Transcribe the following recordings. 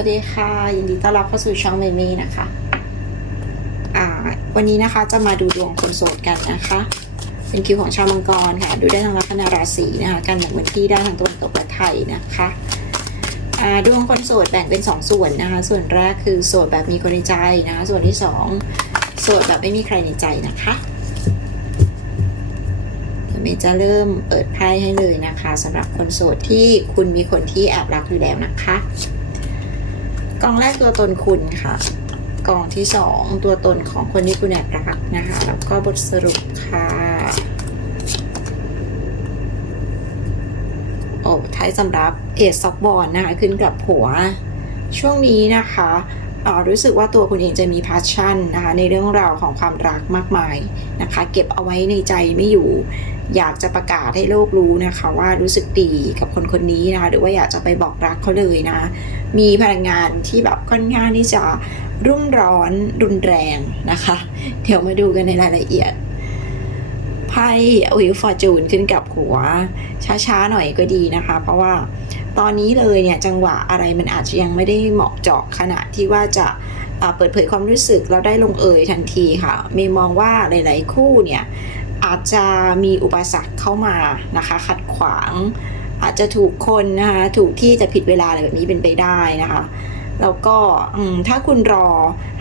วัสดีค่ะ ยินดีต้อนรับเข้าสู่ช่องเมมี่นะคะ อ่า วันนี้นะคะจะมาดูดวงคนโสดกันนะคะ เป็นคิวของชาวมังกรค่ะ ดูได้ทั้งลัคนาราศีนะคะการแบ่งวันที่ได้ทั้งตะวันตกและไทยนะคะอ่าดวงคนโสดแบ่งเป็น 2 ส่วนนะคะ ส่วนแรกคือโสดแบบมีคนในใจนะคะ ส่วนที่ 2 โสดแบบไม่มีใครในใจนะคะเดี๋ยวเมย์จะเริ่มเปิดไพ่ให้เลยนะคะสำหรับคนโสดที่คุณมีคนที่แอบรักอยู่แล้วนะคะ กองแรกตัวตนคุณค่ะ กองที่สองตัวตนของคนที่คุณแอบรักนะคะ แล้วก็บทสรุปค่ะโอ้ท้ายสำรับเอซอกบอลนะคะขึ้นกับผัว ช่วงนี้นะคะรู้สึกว่าตัวคุณเองจะมีพาชั่นนะคะในเรื่องราวของความรักมากมายนะคะ เก็บเอาไว้ในใจไม่อยู่ อยากจะประกาศให้โลกรู้นะคะ ว่ารู้สึกดีกับคนคนนี้นะคะ หรือว่าอยากจะไปบอกรักเขาเลยนะ มีพลังงานที่แบบค่อนข้างที่จะรุ่มร้อนรุนแรงนะคะ เดี๋ยวมาดูกันในรายละเอียดไพ่วิวฟอร์จูนขึ้นกับหัว ช้าๆหน่อยก็ดีนะคะ เพราะว่าตอนนี้เลยเนี่ยจังหวะอะไรมันอาจจะยังไม่ได้เหมาะเจาะขณะที่ว่าจะเปิดเผยความรู้สึกแล้วได้ลงเอยทันทีค่ะมย์มองว่าหลาย ๆ คู่เนี่ย อาจจะมีอุปสรรคเข้ามานะคะ ขัดขวาง อาจจะถูกคนนะคะถูกที่จะผิดเวลาอะไรแบบนี้เป็นไปได้นะคะแล้วก็ถ้าคุณรอ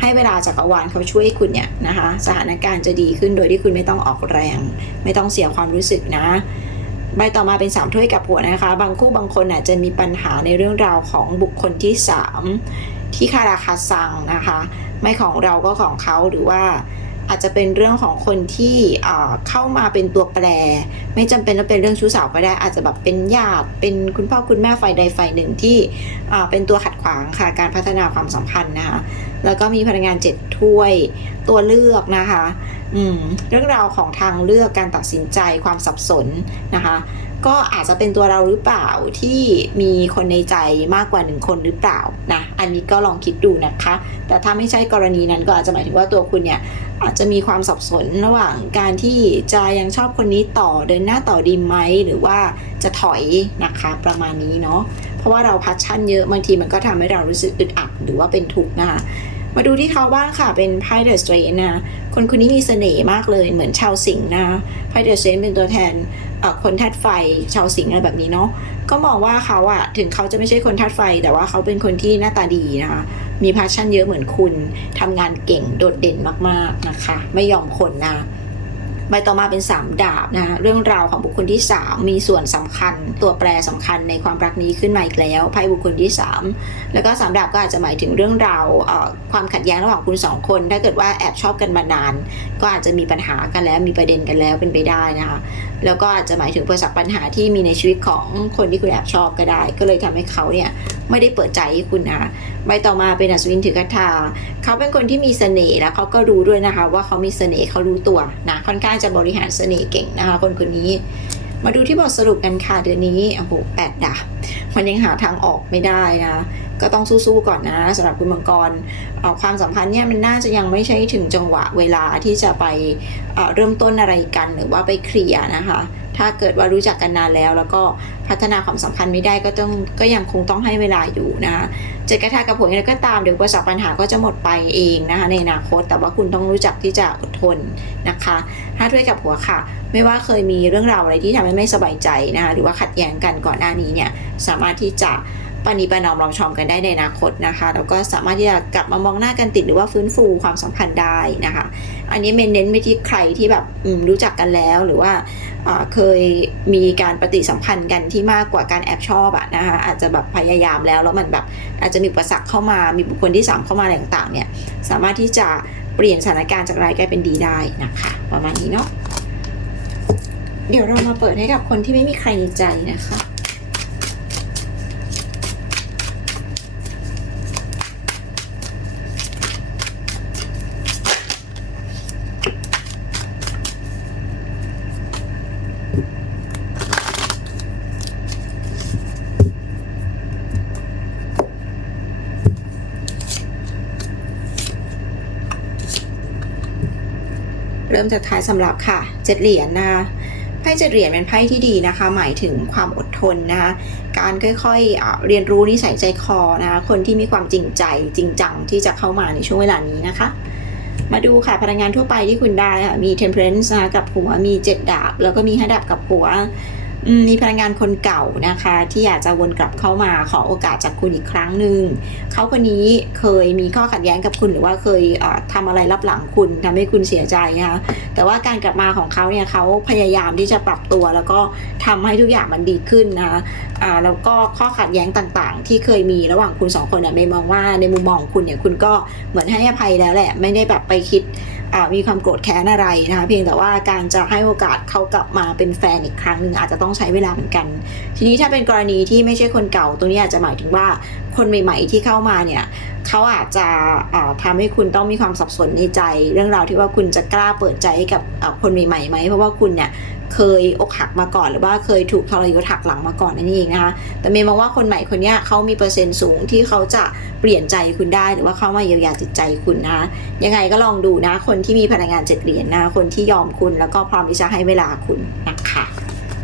ให้เวลาจักรวาลเขาช่วยคุณเนี่ยนะคะสถานการณ์จะดีขึ้นโดยที่คุณไม่ต้องออกแรง ไม่ต้องเสียความรู้สึกนะใบต่อมาเป็นสามถ้วยกับหัวนะคะ บางคู่บางคนอาจจะมีปัญหาในเรื่องราวของบุคคลที่สามที่คาราคาซังนะคะ ไม่ของเราก็ของเขาหรือว่า อาจจะเป็นเรื่องของคนที่เข้ามาเป็นตัวแปร ไม่จำเป็นต้องเป็นเรื่องชู้สาวก็ได้ อาจจะแบบเป็นญาติเป็นคุณพ่อคุณแม่ฝ่ายใดฝ่ายหนึ่งที่เป็นตัวขัดขวางค่ะการพัฒนาความสัมพันธ์นะคะแล้วก็มีพลังงานเจ็ดถ้วยตัวเลือกนะคะเรื่องราวของทางเลือกการตัดสินใจความสับสนนะคะ ก็อาจจะเป็นตัวเราหรือเปล่าที่มีคนในใจมากกว่าหนึ่งคนหรือเปล่านะอันนี้ก็ลองคิดดูนะคะ แต่ถ้าไม่ใช่กรณีนั้นก็อาจจะหมายถึงว่าตัวคุณเนี่ยอาจจะมีความสับสนระหว่างการที่จะยังชอบคนนี้ต่อเดินหน้าต่อดีไหมหรือว่าจะถอยนะคะประมาณนี้เนาะเพราะว่าเราพัชชั่นเยอะบางทีมันก็ทำให้เรารู้สึกอึดอัดหรือว่าเป็นทุกข์นะคะมาดูที่เขาบ้างค่ะเป็นไพ่เดอะสเตรนนะคนคนนี้มีเสน่ห์มากเลยเหมือนชาวสิงห์นะไพ่เดอะสเตรนเป็นตัวแทน คนทัดไฟชาวสิงห์อะไรแบบนี้เนาะก็มองว่าเขาอะถึงเขาจะไม่ใช่คนทัดไฟ แต่ว่าเขาเป็นคนที่หน้าตาดีนะคะมีพาชั่นเยอะเหมือนคุณทำงานเก่งโดดเด่นมากๆนะคะ ไม่ยอมคนนะ ใบต่อมาเป็น 3 ดาบนะคะเรื่องราวของบุคคลที่ 3 มีส่วนสำคัญ ตัวแปรสำคัญในความรักนี้ขึ้นมาอีกแล้วไพ่บุคคลที่ 3 แล้วก็สามดาบก็อาจจะหมายถึงเรื่องราวความขัดแย้งระหว่างคุณสองคน ถ้าเกิดว่าแอบชอบกันมานาน ก็อาจจะมีปัญหากันแล้วมีประเด็นกันแล้วเป็นไปได้นะคะแล้วก็อาจจะหมายถึงประสบปัญหาที่มีในชีวิตของคนที่คุณแอบชอบก็ได้ ก็เลยทำให้เขาเนี่ย ไม่ได้เปิดใจให้คุณนะคะใบต่อมาเป็นอัศวินถือกถาเขาเป็นคนที่มีเสน่ห์แล้วเขาก็รู้ด้วยนะคะ ว่าเขามีเสน่ห์เขารู้ตัวนะค่อนข้างจะบริหารเสน่ห์เก่งนะคะ คนคนนี้ มาดูที่บทสรุปกันค่ะเดือนนี้โอ้โหแปดดาบมันยังหาทางออกไม่ได้นะก็ต้องสู้ๆก่อนนะสำหรับคุณมังกรความสัมพันธ์เนี่ยมันน่าจะยังไม่ใช่ถึงจังหวะเวลาที่จะไปเเริ่มต้นอะไรกันหรือว่าไปเคลียร์นะคะ ถ้าเกิดว่ารู้จักกันนานแล้ว แล้วก็พัฒนาความสัมพันธ์ไม่ได้ก็ต้องก็ยังคงต้องให้เวลาอยู่นะคะจะกระทากับผลอะไรก็ตามเดี๋ยวประสบปัญหาก็จะหมดไปเองนะคะในอนาคต แต่ว่าคุณต้องรู้จักที่จะอดทนนะคะห้าด้วยกับหัวค่ะ ไม่ว่าเคยมีเรื่องราวอะไรที่ทำให้ไม่สบายใจนะคะหรือว่าขัดแย้งกันก่อนหน้านี้เนี่ยสามารถที่จะ ปณีประนอมรอมชอมกันได้ในอนาคตนะคะแล้วก็สามารถที่จะกลับมามองหน้ากันติดหรือว่าฟื้นฟูความสัมพันธ์ได้นะคะ อันนี้เมนเน้นไปที่ใครที่แบบรู้จักกันแล้วหรือว่าเคยมีการปฏิสัมพันธ์กันที่มากกว่าการแอบชอบอะนะคะอาจจะแบบพยายามแล้วแล้วมันแบบอาจจะมีอุปสรรคเข้ามามีบุคคลที่สามเข้ามาอะไรต่างๆเนี่ยสามารถที่จะเปลี่ยนสถานการณ์จากร้ายกลายเป็นดีได้นะคะ ประมาณนี้เนาะเดี๋ยวเรามาเปิดให้กับคนที่ไม่มีใครในใจนะคะ เริ่มจากท้ายสำหรับค่ะเจ็ดเหรียญนะคะไพ่เจ็ดเหรียญเป็นไพ่ที่ดีนะคะ หมายถึงความอดทนนะคะการค่อยๆเรียนรู้นิสัยใจคอนะคะคนที่มีความจริงใจจริงจังที่จะเข้ามาในช่วงเวลานี้นะคะ มาดูค่ะพลังงานทั่วไปที่คุณได้ค่ะมี temperance นะคะกับหัวมีเจ็ดดาบ แล้วก็มีห้าดาบกับหัว มีพลังงานคนเก่านะคะ ที่อยากจะวนกลับเข้ามาขอโอกาสจากคุณอีกครั้งหนึ่งเขาคนนี้เคยมีข้อขัดแย้งกับคุณหรือว่าเคยเอ่อทำอะไรรับหลังคุณทำให้คุณเสียใจนะคะแต่ว่าการกลับมาของเขาเนี่ยเขาพยายามที่จะปรับตัว แล้วก็ทำให้ทุกอย่างมันดีขึ้นนะคะแล้วก็ข้อขัดแย้งต่างๆ ที่เคยมีระหว่างคุณสองคนเนี่ยไม่มองว่าในมุมมองคุณเนี่ยคุณก็เหมือนให้อภัยแล้วแหละ ไม่ได้แบบไปคิด มีความโกรธแค้นอะไรนะคะเพียงแต่ว่าการจะให้โอกาสเขากลับมาเป็นแฟนอีกครั้งหนึ่งอาจจะต้องใช้เวลาเหมือนกัน ทีนี้ถ้าเป็นกรณีที่ไม่ใช่คนเก่าตรงนี้อาจจะหมายถึงว่าคนใหม่ ๆ ที่เข้ามาเนี่ยเขาอาจจะทำทำให้คุณต้องมีความสับสนในใจ เรื่องราวที่ว่าคุณจะกล้าเปิดใจให้กับคนใหม่ๆไหมเพราะว่าคุณเนี่ย เคยอกหักมาก่อน หรือว่าเคยถูกทรยศหักหลังมาก่อนนั่นเองนะคะ แต่เมย์มองว่าคนใหม่คนนี้เขามีเปอร์เซ็นต์สูงที่เขาจะเปลี่ยนใจคุณได้หรือว่าเข้ามาเยียวยาจิตใจคุณนะคะยังไงก็ลองดูนะ คนที่มีพลังงานเจ็ดเหรียญนะคนที่ยอมคุณแล้วก็พร้อมที่จะให้เวลาคุณนะคะ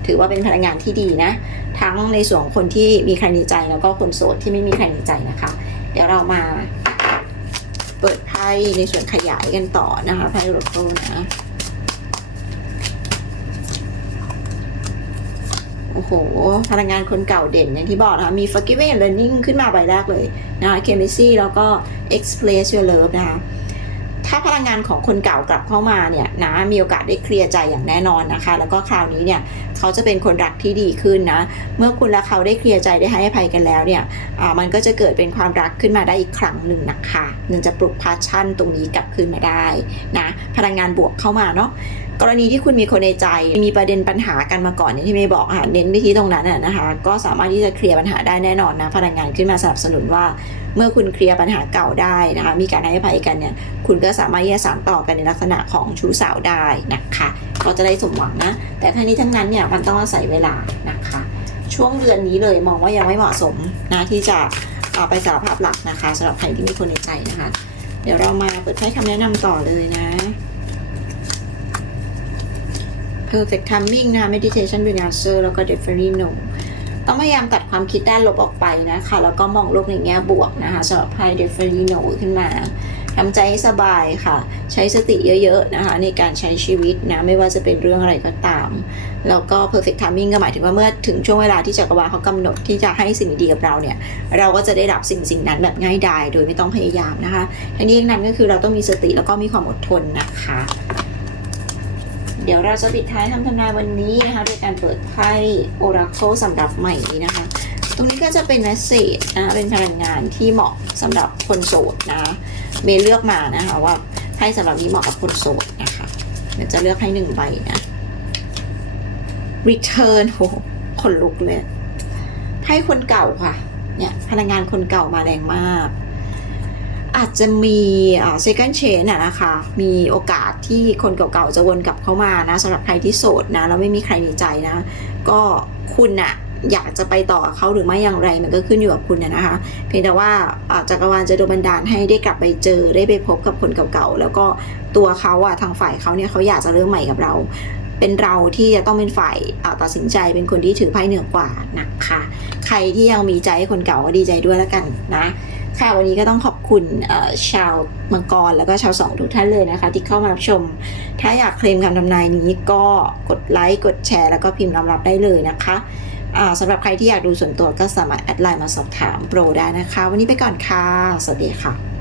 ถือว่าเป็นพลังงานที่ดีนะ ทั้งในส่วนของคนที่มีใครในใจแล้วก็คนโสดที่ไม่มีใครในใจนะคะ เดี๋ยวเรามาเปิดไพ่ในส่วนขยายกันต่อนะคะไพ่โรโก้นะ โอ้โห พลังงานคนเก่าเด่นอย่างที่บอกนะคะมี forgiving learning ขึ้นมาใบแรกเลยนะคะ chemistry แล้วก็ express your love นะคะ ถ้าพลังงานของคนเก่ากลับเข้ามาเนี่ยนะมีโอกาสได้เคลียร์ใจอย่างแน่นอนนะคะ แล้วก็คราวนี้เนี่ยเขาจะเป็นคนรักที่ดีขึ้นนะ เมื่อคุณและเขาได้เคลียร์ใจได้ให้อภัยกันแล้วเนี่ยอ่ามันก็จะเกิดเป็นความรักขึ้นมาได้อีกครั้งหนึ่งนะคะมันจะปลุกพาชั่นตรงนี้กลับคืนมาได้นะพลังงานบวกเข้ามาเนาะ กรณีที่คุณมีคนในใจ มีประเด็นปัญหากันมาก่อนเนี่ยที่ไม่บอกค่ะเน้นไปที่ตรงนั้นน่ะนะคะ ก็สามารถที่จะเคลียร์ปัญหาได้แน่นอนนะพลังงานขึ้นมาสนับสนุนว่าเมื่อคุณเคลียร์ปัญหาเก่าได้นะคะ มีการให้อภัยกันเนี่ย คุณก็สามารถที่จะสานต่อกันในลักษณะของชู้สาวได้นะคะก็จะได้สมหวังนะ แต่ทั้งนี้ทั้งนั้นเนี่ยมันต้องอาศัยเวลานะคะ ช่วงเดือนนี้เลยมองว่ายังไม่เหมาะสมนะที่จะเอาไปสารภาพหลักนะคะสำหรับใครที่มีคนในใจนะคะ เดี๋ยวเรามาเปิดไพ่คำแนะนำต่อเลยนะ perfect timing นะคะ meditation with answer แล้วก็ definitely no ต้องพยายามตัดความคิดด้านลบออกไปนะคะ แล้วก็มองโลกในแง่บวกนะคะสำหรับไพ่ definitely no ขึ้นมาทำใจให้สบายค่ะ ใช้สติเยอะๆนะคะ ในการใช้ชีวิตนะ ไม่ว่าจะเป็นเรื่องอะไรก็ตาม แล้วก็ perfect timing ก็หมายถึงว่าเมื่อถึงช่วงเวลาที่จักรวาลเขากำหนดที่จะให้สิ่งดีกับเราเนี่ย เราก็จะได้รับสิ่งสิ่งนั้นแบบง่ายดายโดยไม่ต้องพยายามนะคะทั้งนี้ทั้งนั้นก็คือเราต้องมีสติแล้วก็มีความอดทนนะคะ เดี๋ยวเราจะปิดท้ายคำทำนายวันนี้นะคะโดยการเปิดไพ่ Oracle สำหรับใหม่นี้นะคะ ตรงนี้ก็จะเป็นเมสเซจนะเป็นพลังงานที่เหมาะสำหรับคนโสดนะคะเมย์เลือกมานะคะว่าไพ่สำหรับนี้เหมาะกับคนโสดนะคะเดี๋ยวจะเลือกให้หนึ่งใบนะ Return โหขนลุกเลยไพ่คนเก่าค่ะ เนี่ยพลังงานคนเก่ามาแรงมาก อาจจะมีอ่า second chance อะนะคะ มีโอกาสที่คนเก่าๆจะวนกลับเข้ามานะสำหรับใครที่โสดนะแล้วไม่มีใครในใจนะ ก็คุณอะอยากจะไปต่อกับเขาหรือไม่อย่างไรมันก็ขึ้นอยู่กับคุณนะนะคะ เพียงแต่ว่าจักรวาลจะโดนบันดาลให้ได้กลับไปเจอได้ไปพบกับคนเก่าๆแล้วก็ตัวเขาอะทางฝ่ายเขาเนี่ยเขาอยากจะเริ่มใหม่กับเรา เป็นเราที่จะต้องเป็นฝ่ายตัดสินใจเป็นคนที่ถือไพ่เหนือกว่านะคะใครที่ยังมีใจให้คนเก่าก็ดีใจด้วยแล้วกันนะ ค่ะวันนี้ก็ต้องขอบคุณชาวมังกรแล้วก็ชาวสองทุกท่านเลยนะคะ ที่เข้ามารับชม ถ้าอยากเคลมคำทำนายนี้ก็กดไลค์กดแชร์ แล้วก็พิมพ์รับรับได้เลยนะคะสำหรับใครที่อยากดูส่วนตัวก็สามารถแอดไลน์มาสอบถามโปรได้นะคะ วันนี้ไปก่อนค่ะ สวัสดีค่ะ